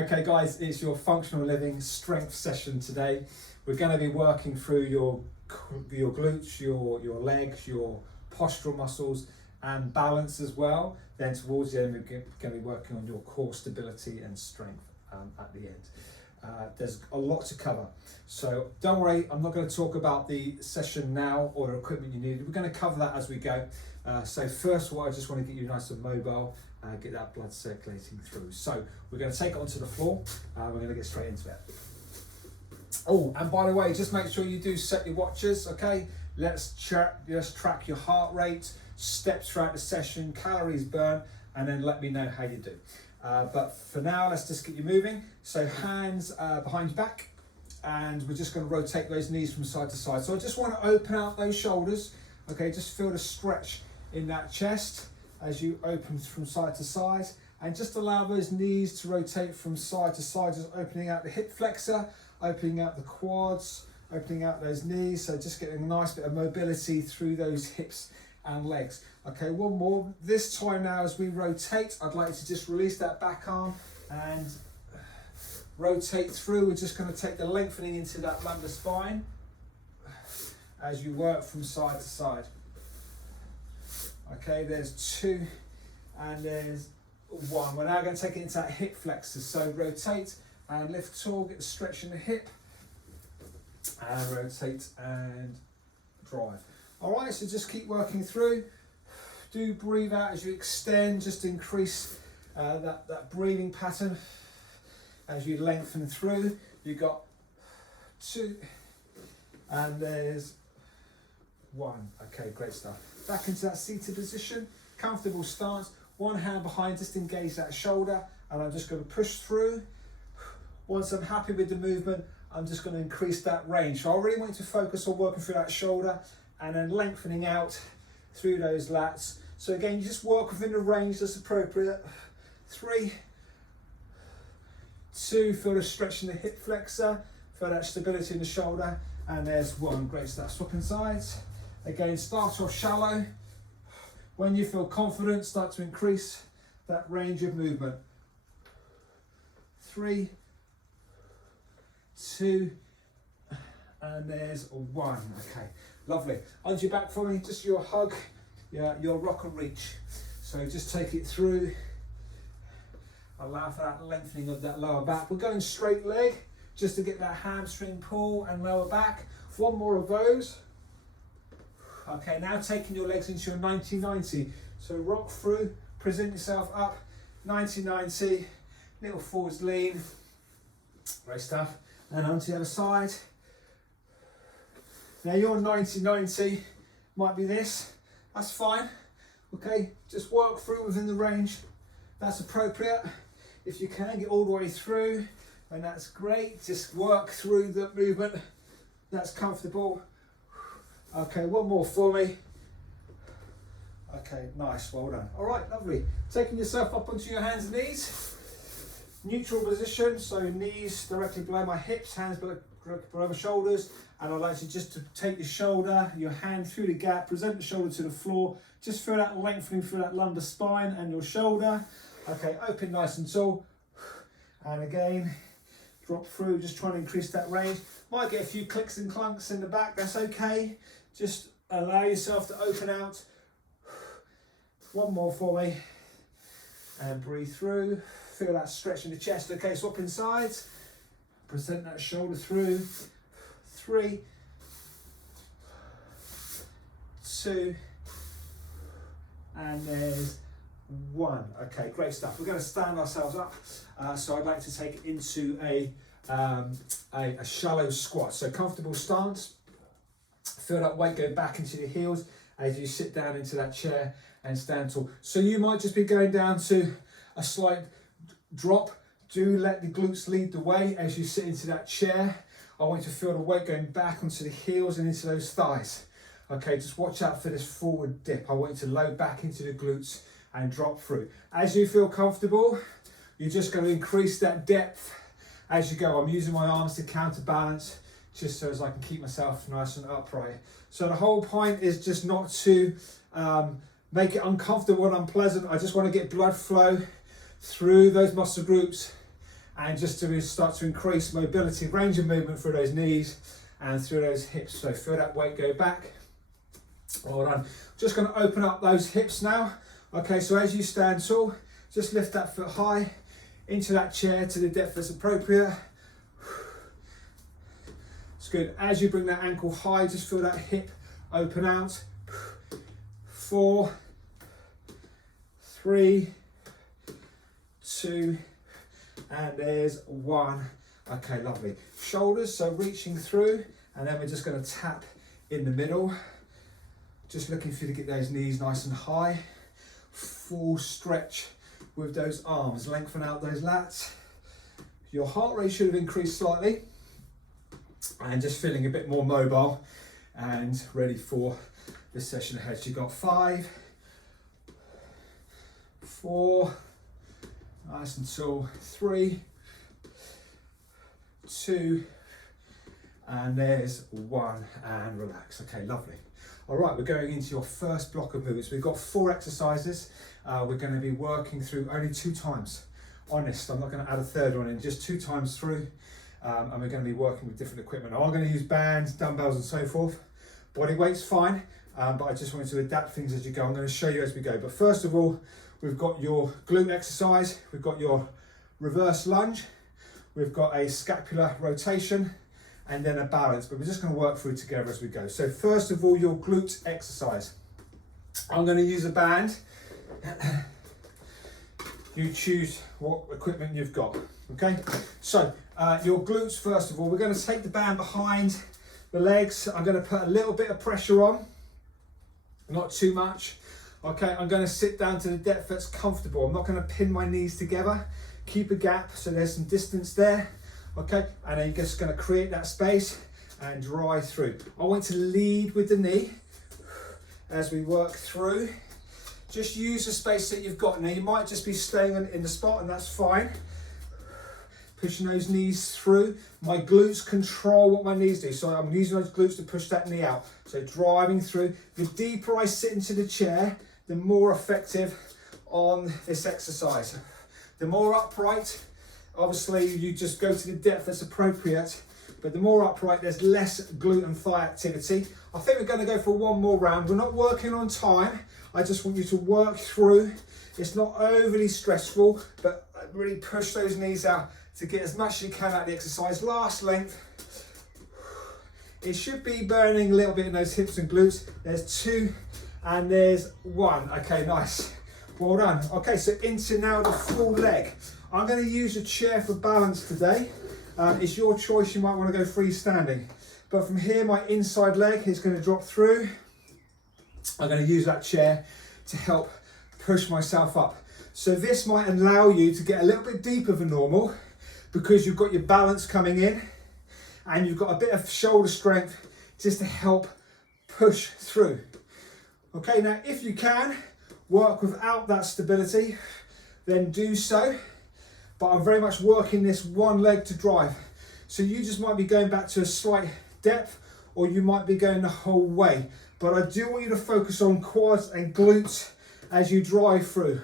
Okay guys, it's your functional living strength session today. We're going to be working through your glutes, your legs, your postural muscles and balance as well. Then towards the end we're going to be working on your core stability and strength at the end. There's a lot to cover, so don't worry, I'm not going to talk about the session now or the equipment you need. We're going to cover that as we go. So first of all, I just want to get you nice and mobile, get that blood circulating through. So we're going to take it onto the floor, we're going to get straight into it. Oh, and by the way, just make sure you do set your watches, okay? Let's track your heart rate, steps throughout the session, calories burned, and then let me know how you do. But for now, let's just get you moving. So hands behind your back, and we're just going to rotate those knees from side to side. So I just want to open out those shoulders, okay? Just feel the stretch in that chest as you open from side to side, and just allow those knees to rotate from side to side, just opening out the hip flexor, opening out the quads, opening out those knees. So just getting a nice bit of mobility through those hips and legs. Okay, one more. This time now as we rotate, I'd like to just release that back arm and rotate through. We're just going to take the lengthening into that lumbar spine as you work from side to side. Okay, there's two and there's one. We're now going to take it into that hip flexor. So rotate and lift tall, get the stretch in the hip, and rotate and drive. All right, so just keep working through. Do breathe out as you extend, just increase that breathing pattern as you lengthen through. You got two, and there's one. Okay, great stuff. Back into that seated position, comfortable stance. One hand behind, just engage that shoulder, and I'm just going to push through. Once I'm happy with the movement, I'm just going to increase that range. So I really want you to focus on working through that shoulder and then lengthening out through those lats. So again, you just work within the range that's appropriate. 3, 2, feel the stretch in the hip flexor, feel that stability in the shoulder, and there's 1. Great stuff. Swapping sides. Again, start off shallow. When you feel confident, start to increase that range of movement. 3, 2, and there's 1. Okay, lovely. Onto your back for me, just your hug, your rock and reach. So just take it through. Allow for that lengthening of that lower back. We're going straight leg, just to get that hamstring pull and lower back. 1 more of those. Okay, now taking your legs into your 90-90. So rock through, present yourself up, 90-90, little forwards lean. Great stuff. And onto the other side. Now your 90-90 might be this. That's fine. Okay, just work through within the range. That's appropriate. If you can get all the way through, then that's great. Just work through the movement. That's comfortable. Okay, 1 more for me. Okay, nice, well done. All right, lovely. Taking yourself up onto your hands and knees. Neutral position, so knees directly below my hips, hands below my shoulders, and I'd like you just to take your shoulder, your hand through the gap, present the shoulder to the floor, just feel that lengthening through that lumbar spine and your shoulder. Okay, open nice and tall, and again, drop through, just trying to increase that range. Might get a few clicks and clunks in the back, that's okay. Just allow yourself to open out. 1 more for me, and breathe through. Feel that stretch in the chest. Okay, swapping sides. Present that shoulder through. 3, 2, and there's 1. Okay, great stuff. We're going to stand ourselves up. So I'd like to take it into a shallow squat. So comfortable stance. Feel that weight go back into your heels as you sit down into that chair and stand tall. So you might just be going down to a slight drop. Do let the glutes lead the way as you sit into that chair. I want you to feel the weight going back onto the heels and into those thighs. Okay, just watch out for this forward dip. I want you to load back into the glutes and drop through. As you feel comfortable, you're just going to increase that depth as you go. I'm using my arms to counterbalance, just so as I can keep myself nice and upright. So the whole point is just not to make it uncomfortable and unpleasant. I just want to get blood flow through those muscle groups and just to start to increase mobility, range of movement through those knees and through those hips. So feel that weight go back. Well done. Just going to open up those hips now. Okay, so as you stand tall, just lift that foot high into that chair to the depth that's appropriate. It's good. As you bring that ankle high, just feel that hip open out. 4, 3, 2, and there's 1. Okay, lovely. Shoulders, so reaching through, and then we're just going to tap in the middle. Just looking for you to get those knees nice and high. Full stretch with those arms. Lengthen out those lats. Your heart rate should have increased slightly. And just feeling a bit more mobile and ready for this session ahead. So you've got 5, 4, nice and tall, 3, 2, and there's 1, and relax. Okay, lovely. All right, we're going into your first block of movements. We've got 4 exercises. We're going to be working through only 2 times. Honest, I'm not going to add a third one in, just 2 times through. And we're going to be working with different equipment. I'm going to use bands, dumbbells and so forth. Body weight's fine, but I just wanted to adapt things as you go. I'm going to show you as we go. But first of all, we've got your glute exercise, we've got your reverse lunge, we've got a scapular rotation, and then a balance. But we're just going to work through together as we go. So first of all, your glute exercise. I'm going to use a band. You choose what equipment you've got. Okay, so your glutes, first of all, we're going to take the band behind the legs. I'm going to put a little bit of pressure on, not too much. Okay, I'm going to sit down to the depth that's comfortable. I'm not going to pin my knees together. Keep a gap so there's some distance there. Okay, and then you're just going to create that space and drive through. I want to lead with the knee as we work through. Just use the space that you've got. Now you might just be staying in the spot, and that's fine. Pushing those knees through. My glutes control what my knees do. So I'm using those glutes to push that knee out. So driving through. The deeper I sit into the chair, the more effective on this exercise. The more upright, obviously you just go to the depth that's appropriate, but the more upright, there's less glute and thigh activity. I think we're going to go for 1 more round. We're not working on time. I just want you to work through. It's not overly stressful, but really push those knees out to get as much as you can out of the exercise. Last length. It should be burning a little bit in those hips and glutes. There's 2 and there's 1. Okay, nice. Well done. Okay, so into now the full leg. I'm going to use a chair for balance today. It's your choice. You might want to go freestanding. But from here, my inside leg is going to drop through. I'm going to use that chair to help push myself up. So this might allow you to get a little bit deeper than normal because you've got your balance coming in and you've got a bit of shoulder strength just to help push through. Okay, now if you can work without that stability, then do so. But I'm very much working this one leg to drive. So you just might be going back to a slight depth, or you might be going the whole way. But I do want you to focus on quads and glutes as you drive through.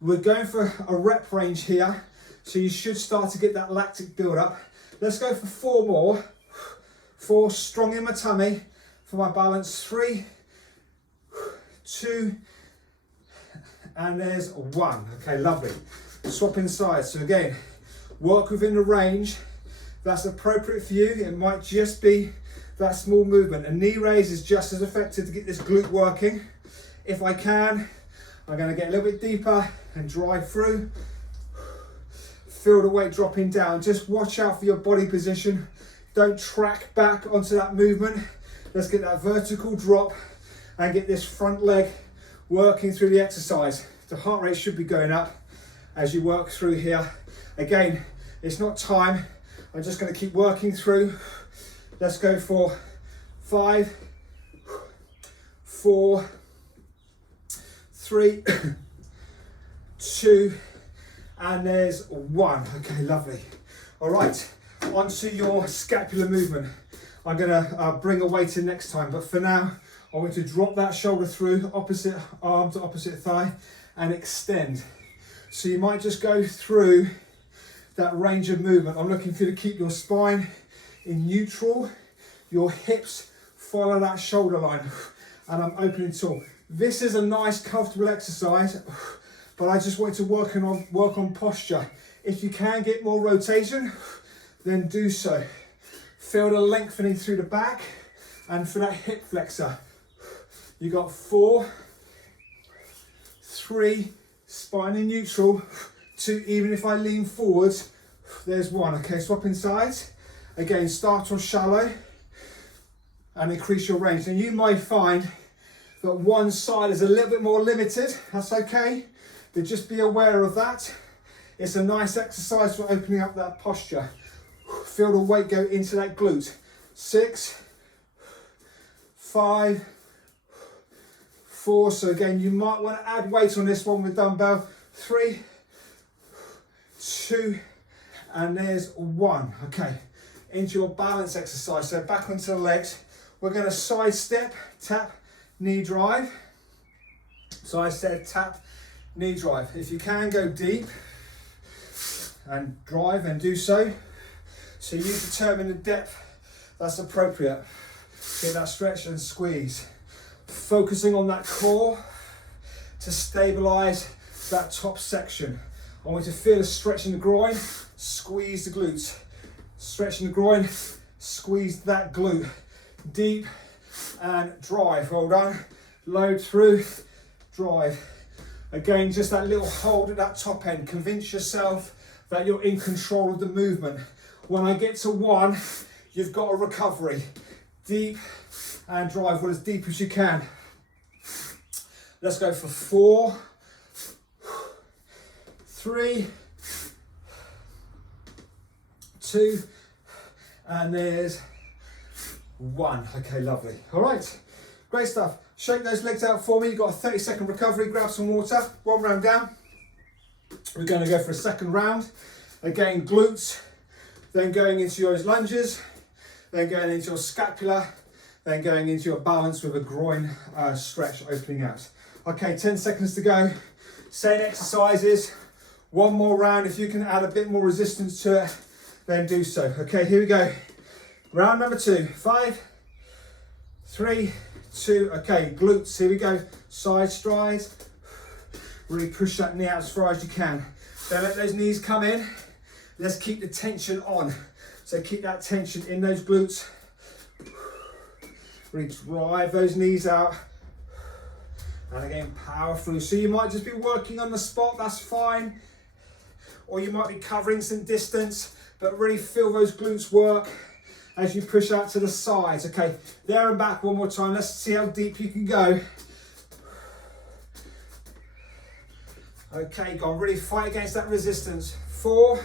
We're going for a rep range here, so you should start to get that lactic build up. Let's go for 4 more. 4, strong in my tummy for my balance. 3, 2, and there's 1. Okay, lovely. Swapping sides. So again, work within the range that's appropriate for you. It might just be that small movement. A knee raise is just as effective to get this glute working. If I can, I'm going to get a little bit deeper and drive through. Feel the weight dropping down. Just watch out for your body position. Don't track back onto that movement. Let's get that vertical drop and get this front leg working through the exercise. The heart rate should be going up as you work through here. Again, it's not time. I'm just going to keep working through. Let's go for 5, 4, 3, 2, and there's 1. Okay, lovely. All right, onto your scapular movement. I'm going to bring a weight in next time, but for now, I want to drop that shoulder through, opposite arm to opposite thigh, and extend. So you might just go through that range of movement. I'm looking for you to keep your spine in neutral, your hips follow that shoulder line, and I'm opening tall. This is a nice, comfortable exercise, but I just want to work on posture. If you can get more rotation, then do so. Feel the lengthening through the back and for that hip flexor. You got 4, 3, spine in neutral, 2, even if I lean forwards, there's 1. Okay, swapping sides. Again, start off shallow and increase your range. And you might find that one side is a little bit more limited. That's okay, but just be aware of that. It's a nice exercise for opening up that posture. Feel the weight go into that glute. 6, 5, 4. So again, you might want to add weight on this one with dumbbell. 3, 2, and there's 1. Okay, into your balance exercise. So back onto the legs. We're going to side step, tap, knee drive. Side step, tap, knee drive. If you can go deep and drive, and do so. So you determine the depth that's appropriate. Get that stretch and squeeze. Focusing on that core to stabilize that top section. I want you to feel a stretch in the groin, squeeze the glutes. Stretch in the groin, squeeze that glute. Deep and drive. Well done. Load through, drive. Again, just that little hold at that top end. Convince yourself that you're in control of the movement. When I get to 1, you've got a recovery. Deep and drive as deep as you can. Let's go for 4, 3, 2, and there's 1. Okay, lovely. All right, great stuff. Shake those legs out for me. You've got a 30-second recovery. Grab some water. 1 round down. We're going to go for a second round. Again, glutes, then going into your lunges, then going into your scapula, then going into your balance with a groin stretch opening out. Okay, 10 seconds to go. Same exercises. 1 more round. If you can add a bit more resistance to it, then do so. Okay, here we go. Round number 2. 5, 3, 2. Okay, glutes. Here we go. Side strides. Really push that knee out as far as you can. Don't let those knees come in. Let's keep the tension on. So keep that tension in those glutes. Really drive those knees out. And again, power through. So you might just be working on the spot, that's fine. Or you might be covering some distance, but really feel those glutes work as you push out to the sides. Okay, there and back 1 more time. Let's see how deep you can go. Okay, go on, really fight against that resistance. 4,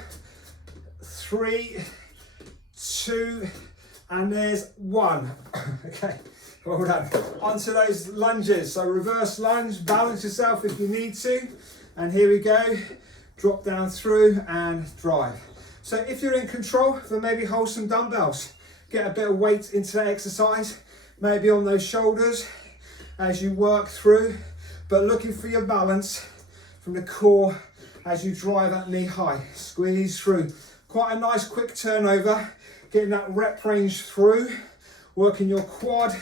3, 2, and there's 1. Okay, well done. Onto those lunges. So reverse lunge, balance yourself if you need to. And here we go. Drop down through and drive. So if you're in control, then maybe hold some dumbbells. Get a bit of weight into that exercise, maybe on those shoulders as you work through, but looking for your balance from the core as you drive that knee high. Squeeze through. Quite a nice quick turnover, getting that rep range through, working your quad,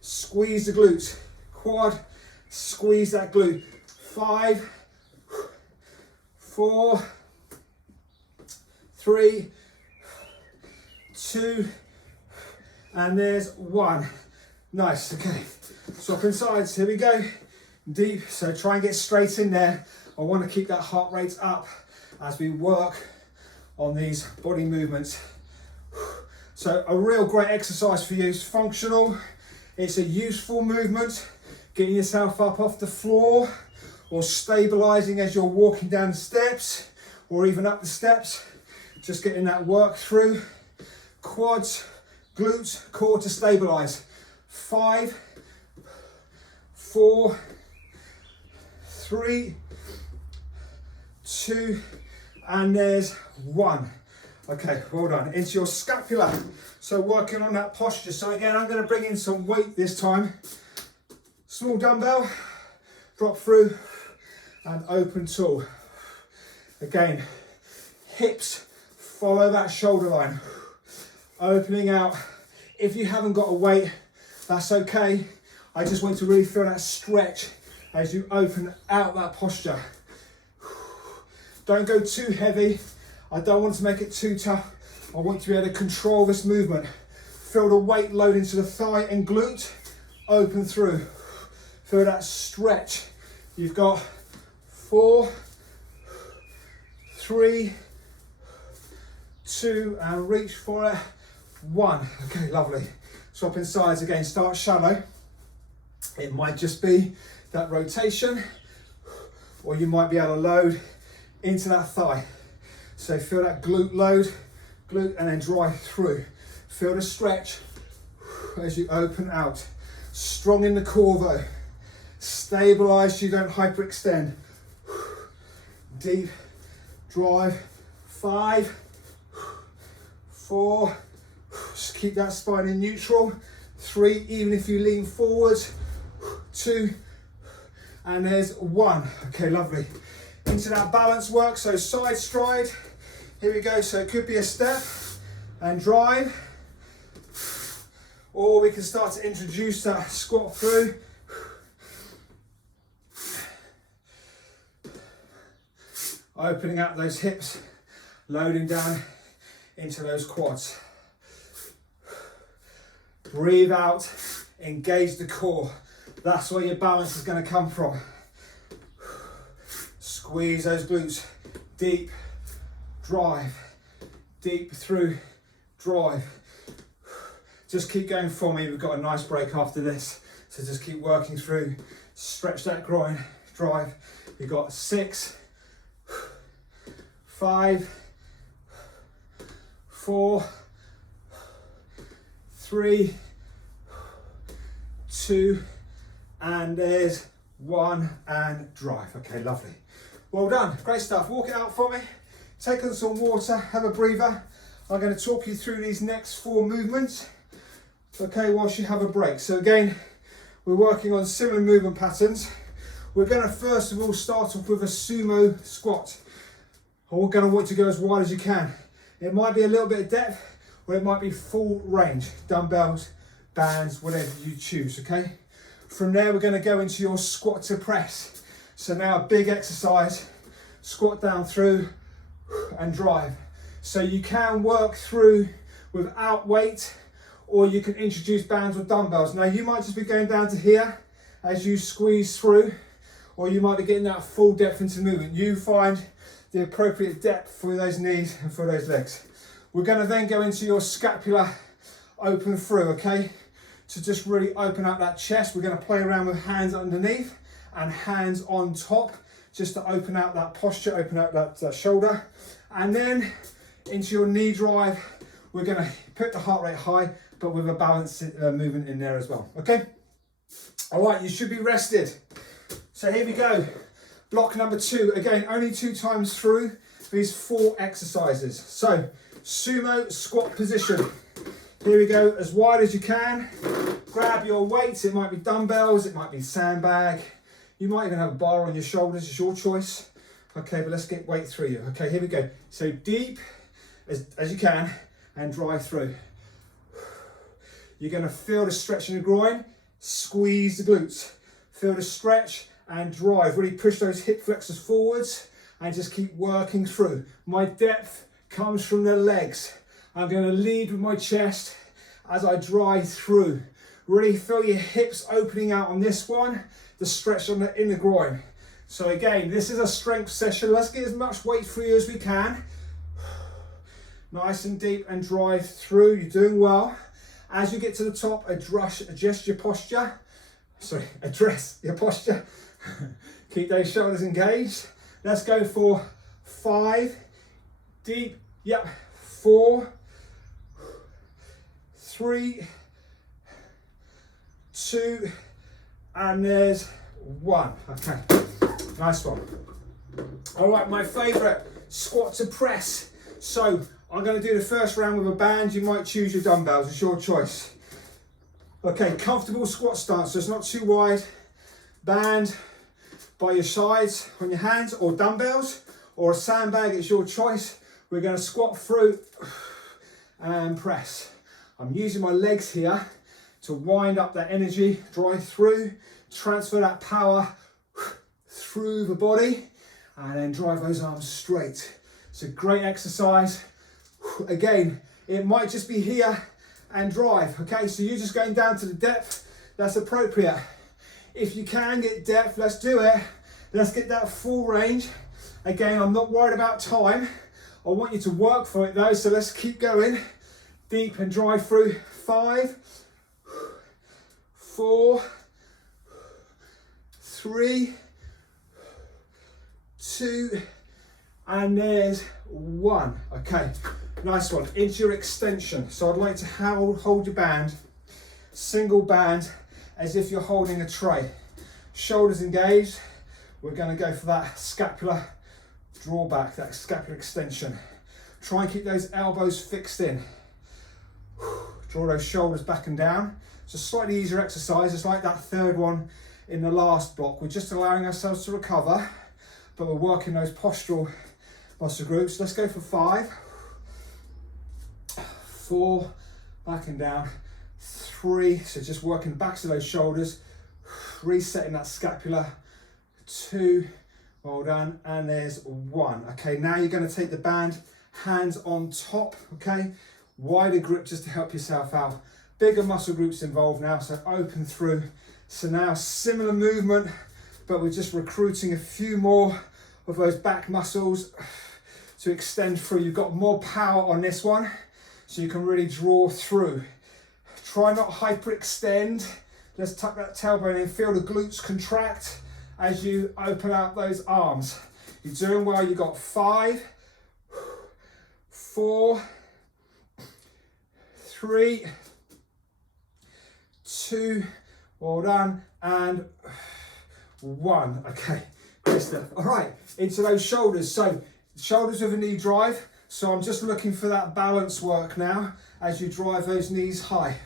squeeze the glutes. Quad, squeeze that glute. 5, 4, 3, 2, and there's 1. Nice, okay. Swapping sides, here we go. Deep, so try and get straight in there. I want to keep that heart rate up as we work on these body movements. So a real great exercise for you. It's functional, it's a useful movement, getting yourself up off the floor or stabilizing as you're walking down the steps or even up the steps. Just getting that work through. Quads, glutes, core to stabilize. 5, 4, 3, 2, and there's 1. Okay, well done. Into your scapula. So working on that posture. So again, I'm going to bring in some weight this time. Small dumbbell, drop through and open tall. Again, hips follow that shoulder line. Opening out. If you haven't got a weight, that's okay. I just want to really feel that stretch as you open out that posture. Don't go too heavy. I don't want to make it too tough. I want to be able to control this movement. Feel the weight load into the thigh and glute. Open through. Feel that stretch. You've got 4, 3, 2, and reach for it. 1. Okay, lovely. Swapping sides again. Start shallow. It might just be that rotation, or you might be able to load into that thigh. So feel that glute load, glute, and then drive through. Feel the stretch as you open out. Strong in the core though. Stabilize so you don't hyperextend. Deep drive. 5, 4, just keep that spine in neutral. 3, even if you lean forwards. 2, and there's 1. Okay, lovely. Into that balance work, so side stride. Here we go, so it could be a step and drive. Or we can start to introduce that squat through. Opening up those hips, loading down into those quads. Breathe out, engage the core. That's where your balance is going to come from. Squeeze those glutes, deep, drive, deep through, drive. Just keep going for me. We've got a nice break after this. So just keep working through, stretch that groin, drive. You've got 6, 5, 4, 3, 2, and there's 1, and drive. Okay, lovely. Well done, great stuff. Walk it out for me. Take on some water, have a breather. I'm going to talk you through these next 4 movements. Okay, whilst you have a break. So again, we're working on similar movement patterns. We're going to first of all start off with a sumo squat. We're going to want to go as wide as you can. It might be a little bit of depth, or it might be full range. Dumbbells, bands, whatever you choose, okay? From there, we're going to go into your squat to press. So now a big exercise, squat down through and drive. So you can work through without weight, or you can introduce bands or dumbbells. Now you might just be going down to here as you squeeze through, or you might be getting that full depth into movement. You find the appropriate depth for those knees and for those legs. We're going to then go into your scapular open through, okay? To just really open up that chest. We're going to play around with hands underneath and hands on top, just to open out that posture, open out that shoulder. And then into your knee drive, we're going to put the heart rate high, but with a balanced movement in there as well, okay? All right, you should be rested. So here we go. Block number 2. Again, only 2 times through these 4 exercises. So, sumo squat position. Here we go, as wide as you can. Grab your weights. It might be dumbbells, it might be sandbag. You might even have a bar on your shoulders, it's your choice. Okay, but let's get weight through you. Okay, here we go. So deep as you can and drive through. You're going to feel the stretch in the groin, squeeze the glutes. Feel the stretch and drive. Really push those hip flexors forwards and just keep working through. My depth comes from the legs. I'm going to lead with my chest as I drive through. Really feel your hips opening out on this one, the stretch on the inner groin. So again, this is a strength session. Let's get as much weight through you as we can. Nice and deep and drive through. You're doing well. As you get to the top, adjust your posture. Address your posture. Keep those shoulders engaged. Let's go for 5. Deep. Yep. 4. 3. 2. And there's 1. Okay. Nice one. All right, my favorite, squat to press. So I'm going to do the first round with a band. You might choose your dumbbells, it's your choice. Okay, comfortable squat stance, so it's not too wide. Band by your sides on your hands, or dumbbells, or a sandbag, it's your choice. We're going to squat through and press. I'm using my legs here to wind up that energy, drive through, transfer that power through the body, and then drive those arms straight. It's a great exercise. Again, it might just be here and drive, okay? So you're just going down to the depth that's appropriate. If you can get depth, let's do it. Let's get that full range. Again, I'm not worried about time. I want you to work for it though, so let's keep going. Deep and drive through. 5, 4, 3, 2, and there's 1. Okay, nice one. Into your extension. So I'd like to hold your band, single band, as if you're holding a tray. Shoulders engaged. We're going to go for that scapular draw back, that scapular extension. Try and keep those elbows fixed in. Draw those shoulders back and down. It's a slightly easier exercise. It's like that third one in the last block. We're just allowing ourselves to recover, but we're working those postural muscle groups. Let's go for 5, 4, back and down, 3, so just working the backs of those shoulders, resetting that scapula, 2, well done, and there's 1. Okay, now you're going to take the band, hands on top, okay, wider grip just to help yourself out. Bigger muscle groups involved now, so open through. So now similar movement, but we're just recruiting a few more of those back muscles to extend through. You've got more power on this one, so you can really draw through. Try not hyperextend. Let's tuck that tailbone in, feel the glutes contract as you open out those arms. You're doing well. You've got 5, 4, 3, 2, well done, and 1. Okay, great stuff. All right, into those shoulders. So shoulders with a knee drive. So I'm just looking for that balance work now as you drive those knees high.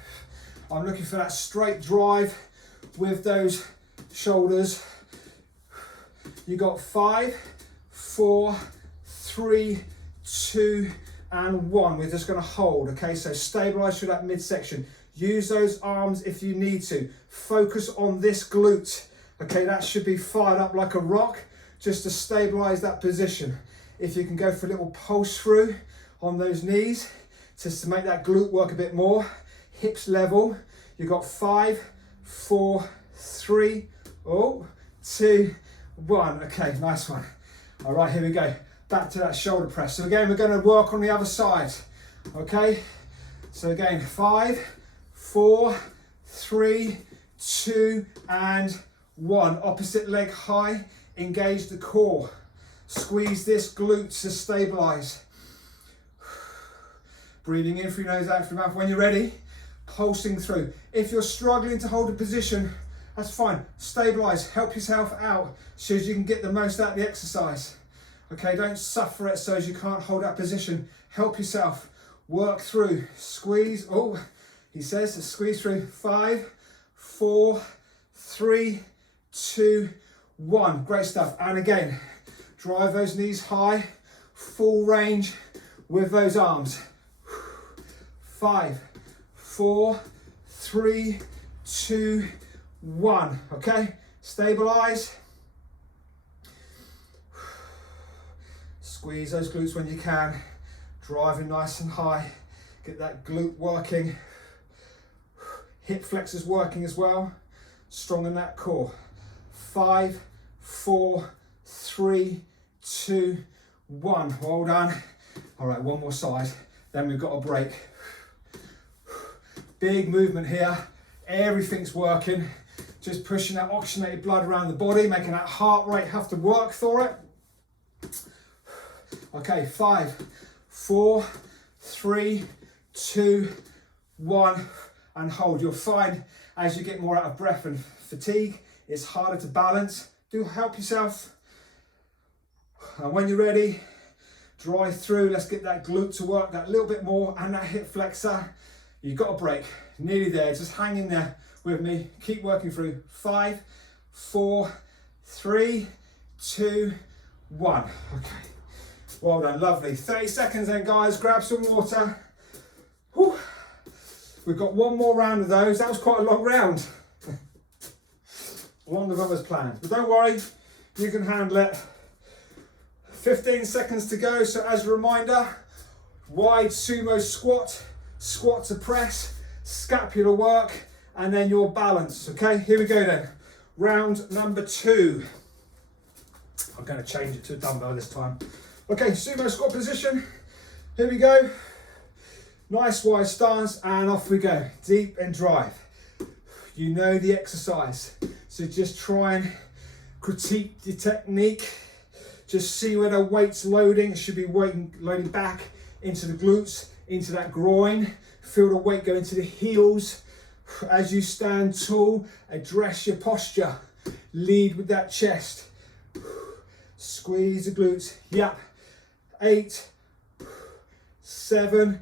I'm looking for that straight drive with those shoulders. You got 5, 4, 3, 2, and 1. We're just going to hold, okay? So stabilize through that midsection. Use those arms if you need to. Focus on this glute, okay? That should be fired up like a rock just to stabilize that position. If you can go for a little pulse through on those knees just to make that glute work a bit more. Hips level. You've got 5, 4, 3, 2, 1. Okay, nice one. All right, here we go. Back to that shoulder press. So again, we're going to work on the other side. Okay, so again, 5, 4, 3, 2, and 1. Opposite leg high. Engage the core. Squeeze this glute to stabilize. Breathing in through your nose, out through your mouth. When you're ready, pulsing through. If you're struggling to hold a position, that's fine. Stabilize, help yourself out so as you can get the most out of the exercise. Okay, don't suffer it so as you can't hold that position. Help yourself, work through, squeeze. Oh, he says, squeeze through. 5, 4, 3, 2, 1. Great stuff. And again, drive those knees high, full range with those arms. 5, 4, 3, 2, 1. Okay, stabilize. Squeeze those glutes when you can. Driving nice and high. Get that glute working. Hip flexors working as well. Strong in that core. 5, 4, 3, 2, 1. Well done. All right, one more side. Then we've got a break. Big movement here. Everything's working. Just pushing that oxygenated blood around the body, making that heart rate have to work for it. Okay, 5, 4, 3, 2, 1, and hold. You'll find as you get more out of breath and fatigue, it's harder to balance. Do help yourself. And when you're ready, drive through. Let's get that glute to work that little bit more and that hip flexor. You've got a break. Nearly there. Just hang in there with me. Keep working through. 5, 4, 3, 2, 1. Okay. Well done, lovely. 30 seconds then, guys. Grab some water. Whew. We've got one more round of those. That was quite a long round. Longer than was planned. But don't worry, you can handle it. 15 seconds to go. So as a reminder, wide sumo squat, squat to press, scapular work, and then your balance. Okay, here we go then. Round number 2. I'm going to change it to a dumbbell this time. Okay, sumo squat position. Here we go. Nice wide stance, and off we go. Deep and drive. You know the exercise, so just try and critique the technique. Just see where the weight's loading. It should be loading back into the glutes, into that groin. Feel the weight go into the heels. As you stand tall, address your posture. Lead with that chest. Squeeze the glutes. Yep. 8, 7,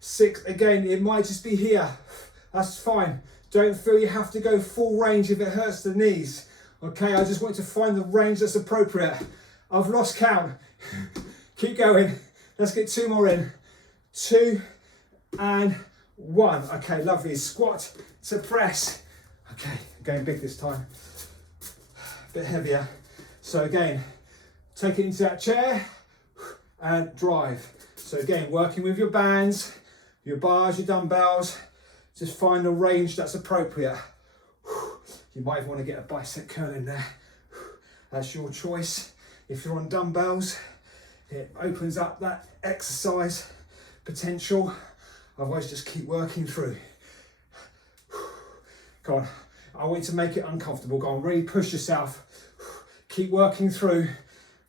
6. Again, it might just be here. That's fine. Don't feel you have to go full range if it hurts the knees. Okay, I just want to find the range that's appropriate. I've lost count. Keep going. Let's get 2 more in. 2 and 1. Okay, lovely. Squat to press. Okay, going big this time. A bit heavier. So again, take it into that chair and drive. So again, working with your bands, your bars, your dumbbells. Just find the range that's appropriate. You might even want to get a bicep curl in there. That's your choice. If you're on dumbbells, it opens up that exercise potential. Otherwise, just keep working through. Go on. I want you to make it uncomfortable. Go on, really push yourself. Keep working through.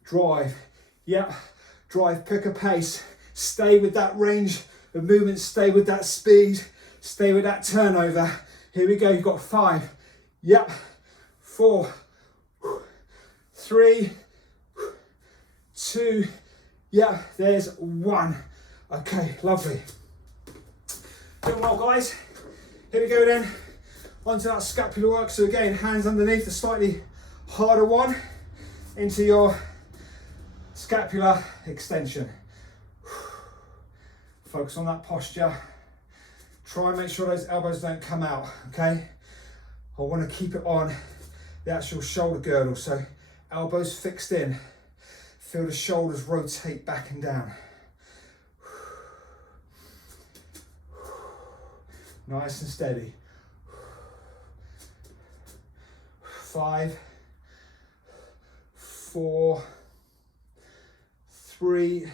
Drive. Yep. Drive, pick a pace. Stay with that range of movement. Stay with that speed. Stay with that turnover. Here we go. You've got 5. Yep. 4, 3, 2. Yeah, there's 1. Okay, lovely. Doing well, guys. Here we go then. Onto that scapular work. So again, hands underneath the slightly harder one into your scapular extension. Focus on that posture. Try and make sure those elbows don't come out, okay? I want to keep it on the actual shoulder girdle, so elbows fixed in. Feel the shoulders rotate back and down. Nice and steady. 5, 4, 3,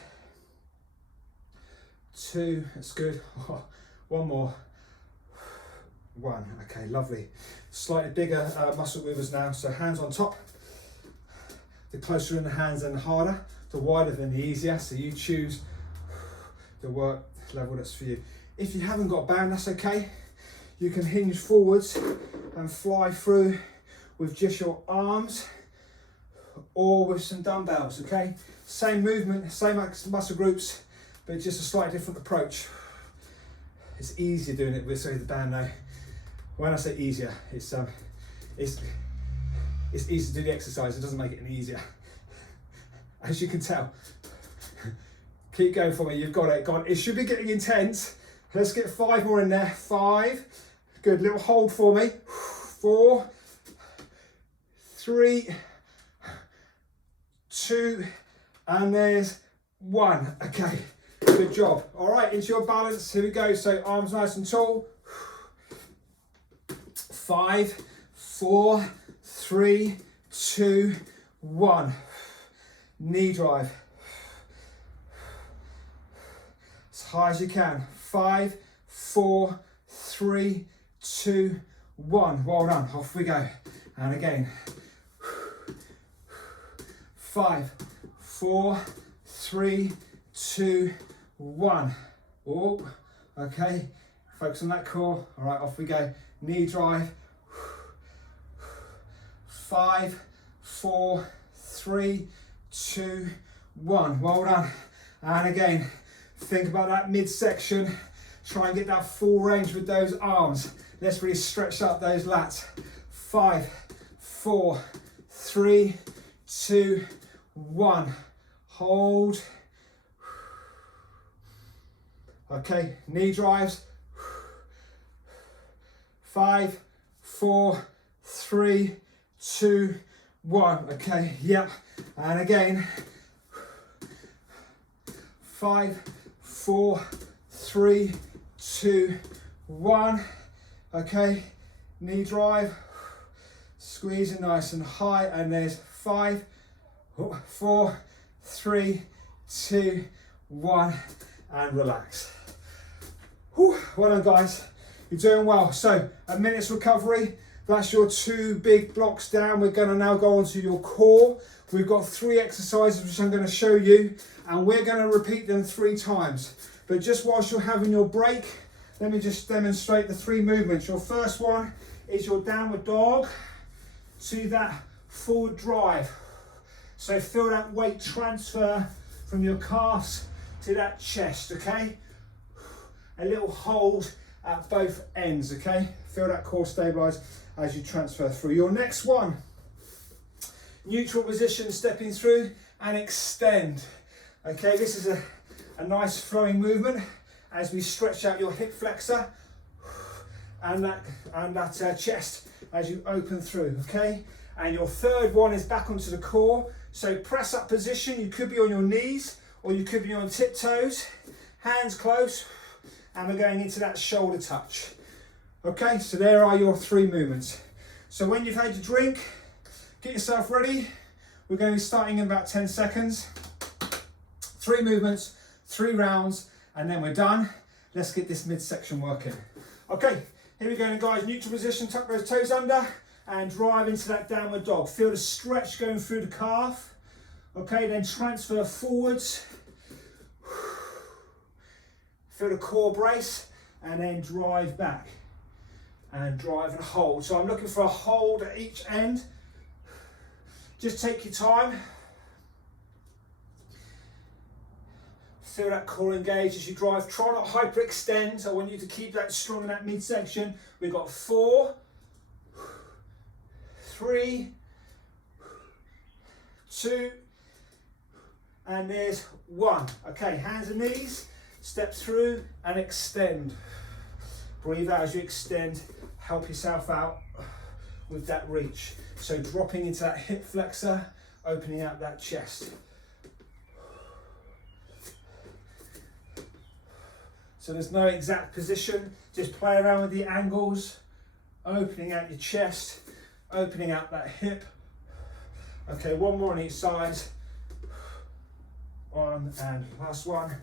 2, that's good. One more. 1, okay, lovely. Slightly bigger muscle movers now, so hands on top. The closer in the hands and the harder, the wider then the easier, so you choose the work level that's for you. If you haven't got a band, that's okay. You can hinge forwards and fly through with just your arms or with some dumbbells, okay? Same movement, same muscle groups, but just a slightly different approach. It's easier doing it with, the band though. When I say easier, it's easy to do the exercise, it doesn't make it any easier. As you can tell. Keep going for me, you've got it. Go on. It should be getting intense. Let's get 5 more in there. 5. Good, little hold for me. 4, 3, 2, and there's 1. Okay, good job. All right, into your balance. Here we go. So arms nice and tall. 5, 4, 3, 2, 1. Knee drive. As high as you can. 5, 4, 3, 2, 1. Well done. Off we go. And again. 5, 4, 3, 2, 1. Oh, okay. Focus on that core. All right, off we go. Knee drive. 5, 4, 3, 2, 1. Well done. And again, think about that midsection. Try and get that full range with those arms. Let's really stretch up those lats. 5, 4, 3, 2, 1. hold. Okay, knee drives. 5, 4, 3, 2, 1. Okay, yep. And again. 5, 4, 3, 2, 1. Okay, knee drive. Squeeze it nice and high. And there's 5, 4, 3, 2, 1. And relax. Whew, well done, guys. You're doing well. So a minute's recovery. That's your 2 big blocks down. We're going to now go on to your core. We've got 3 exercises which I'm going to show you, and we're going to repeat them 3 times. But just whilst you're having your break, let me just demonstrate the 3 movements. Your first one is your downward dog to that forward drive. So feel that weight transfer from your calves to that chest, okay? A little hold at both ends, okay? Feel that core stabilise as you transfer through. Your next one, neutral position, stepping through and extend. Okay, this is a nice flowing movement as we stretch out your hip flexor and that chest as you open through, okay? And your third one is back onto the core. So press up position, you could be on your knees or you could be on tiptoes, hands close, and we're going into that shoulder touch. Okay, so there are your 3 movements. So when you've had your drink, get yourself ready. We're going to be starting in about 10 seconds. 3 movements, 3 rounds, and then we're done. Let's get this midsection working. Okay, here we go, guys. Neutral position, tuck those toes under, and drive into that downward dog. Feel the stretch going through the calf. Okay, then transfer forwards. Feel the core brace, and then drive back. And drive and hold. So I'm looking for a hold at each end. Just take your time. Feel that core engage as you drive. Try not hyperextend. I want you to keep that strong in that midsection. We've got 4, 3, 2, and there's 1. Okay, hands and knees. Step through and extend. Breathe out as you extend. Help yourself out with that reach. So dropping into that hip flexor, opening out that chest. So there's no exact position, just play around with the angles, opening out your chest, opening out that hip. Okay, 1 more on each side. 1 and last one.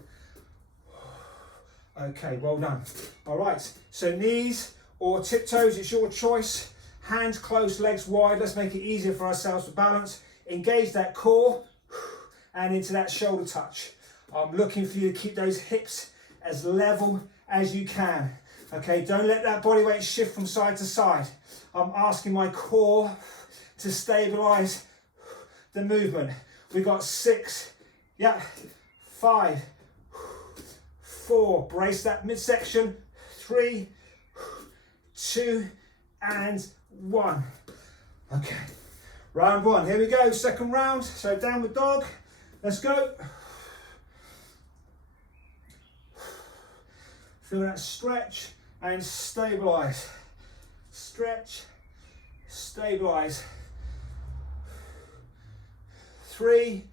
Okay, well done. All right, so knees or tiptoes, it's your choice. Hands close, legs wide. Let's make it easier for ourselves to balance. Engage that core and into that shoulder touch. I'm looking for you to keep those hips as level as you can. Okay, don't let that body weight shift from side to side. I'm asking my core to stabilize the movement. We've got 6, yeah, 5, 4, brace that midsection, 3, 2, and 1. Okay, round 1, here we go, second round. So downward dog, let's go. Feel that stretch and stabilize. Stretch, stabilize. 3,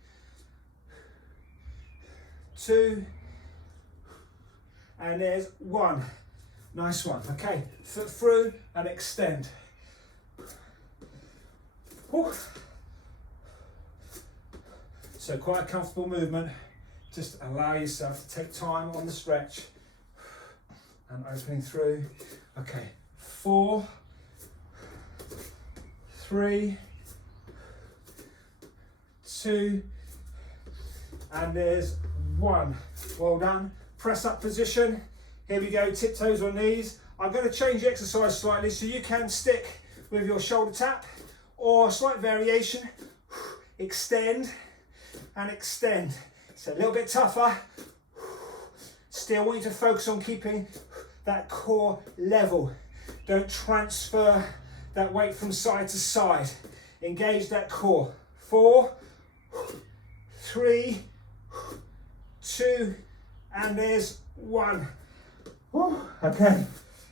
2, and there's 1. Nice one. Okay, foot through and extend. Whew. So quite a comfortable movement. Just allow yourself to take time on the stretch and opening through. Okay, 4, 3, 2, and there's 1. Well done. Press up position. Here we go, tiptoes or knees. I'm going to change the exercise slightly so you can stick with your shoulder tap or slight variation. Extend and extend. It's a little bit tougher. Still want you to focus on keeping that core level. Don't transfer that weight from side to side. Engage that core. 4, 3, 2, and there's 1. Whew, okay,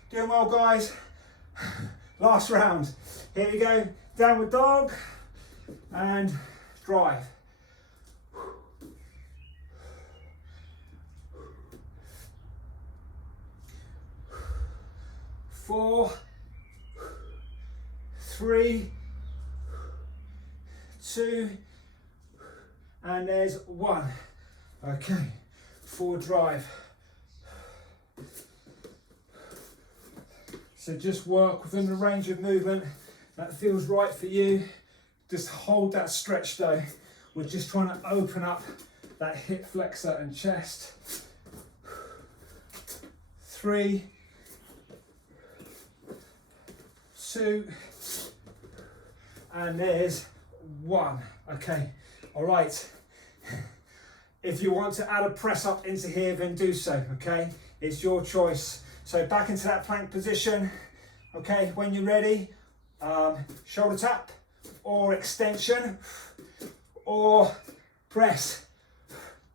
doing well, guys. Last round. Here we go. Downward dog and drive. 4, 3, 2, and there's 1. Okay, forward drive. So just work within the range of movement that feels right for you. Just hold that stretch though. We're just trying to open up that hip flexor and chest. 3, 2, and there's 1. Okay, all right. If you want to add a press up into here, then do so, okay? It's your choice. So back into that plank position, okay? When you're ready, shoulder tap or extension or press,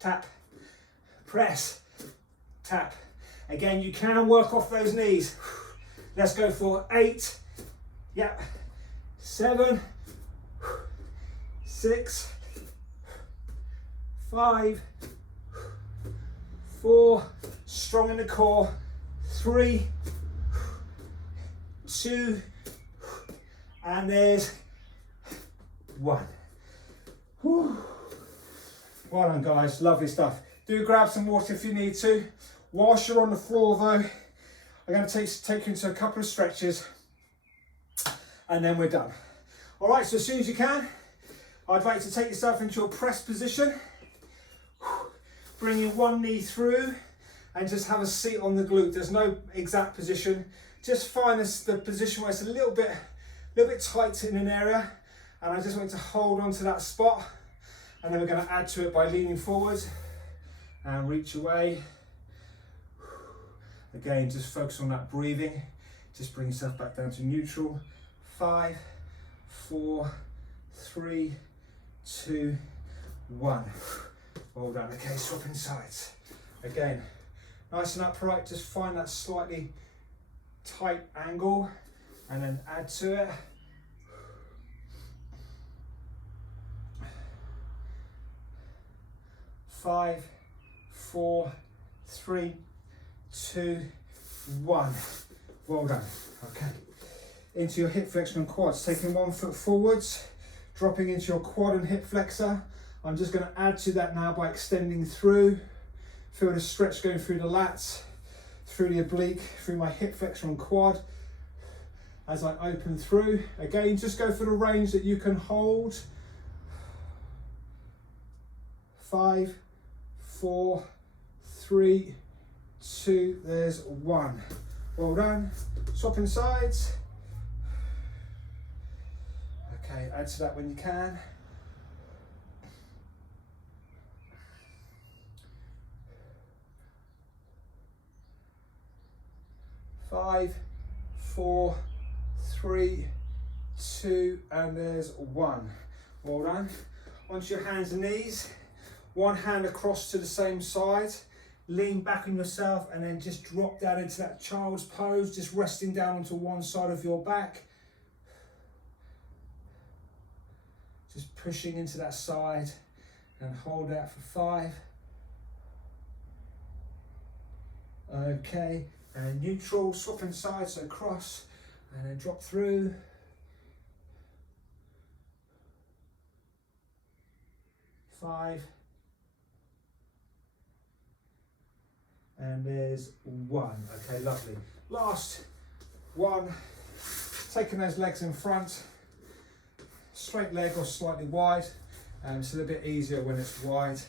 tap, press, tap. Again, you can work off those knees. Let's go for 8, yep, 7, 6, 5, 4, strong in the core, 3, 2, and there's 1. Whew. Well done, guys, lovely stuff. Do grab some water if you need to. Whilst you're on the floor though, I'm going to take you into a couple of stretches and then we're done. All right, so as soon as you can, I'd like to take yourself into a press position. Bringing one knee through and just have a seat on the glute. There's no exact position. Just find the position where it's a little bit tight in an area, and I just want to hold on to that spot, and then we're going to add to it by leaning forward and reach away. Again, just focus on that breathing. Just bring yourself back down to neutral. 5, 4, 3, 2, 1. Well done. Okay, swapping sides. Again, nice and upright. Just find that slightly tight angle and then add to it. Five, 4, 3, 2, 1. Well done. Okay. Into your hip flexion and quads. Taking 1 foot forwards, dropping into your quad and hip flexor. I'm just going to add to that now by extending through. Feel the stretch going through the lats, through the oblique, through my hip flexor and quad. As I open through, again, just go for the range that you can hold. 5, 4, 3, 2, there's 1. Well done. Swapping sides. Okay, add to that when you can. 5, 4, 3, 2, and there's 1. Well done. Onto your hands and knees. One hand across to the same side. Lean back on yourself and then just drop down into that child's pose, just resting down onto one side of your back. Just pushing into that side and hold that for 5. Okay. And neutral, swapping sides, so cross and then drop through. 5. And there's 1. Okay, lovely. Last one. Taking those legs in front. Straight leg or slightly wide. It's a little bit easier when it's wide.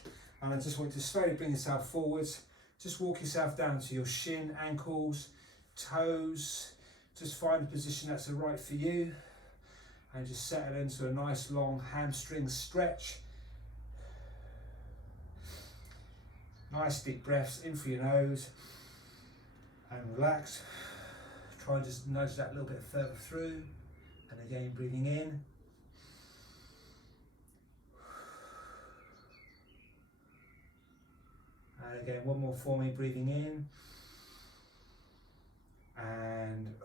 And I just want you to slowly bring yourself forwards. Just walk yourself down to your shin, ankles, toes. Just find a position that's right for you. And just settle into a nice long hamstring stretch. Nice deep breaths in through your nose. And relax. Try and just nudge that a little bit further through. And again, breathing in. And again, one more for me, breathing in. And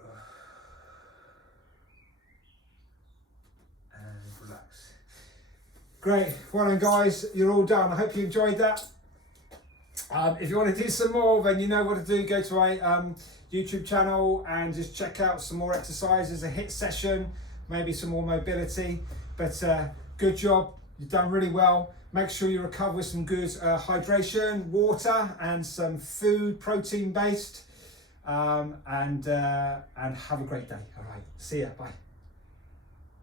relax. Great, well done guys, you're all done. I hope you enjoyed that. If you want to do some more, then you know what to do. Go to my YouTube channel and just check out some more exercises, a HIIT session, maybe some more mobility. But good job, you've done really well. Make sure you recover with some good hydration, water, and some food, protein based. And have a great day. All right, see ya, bye.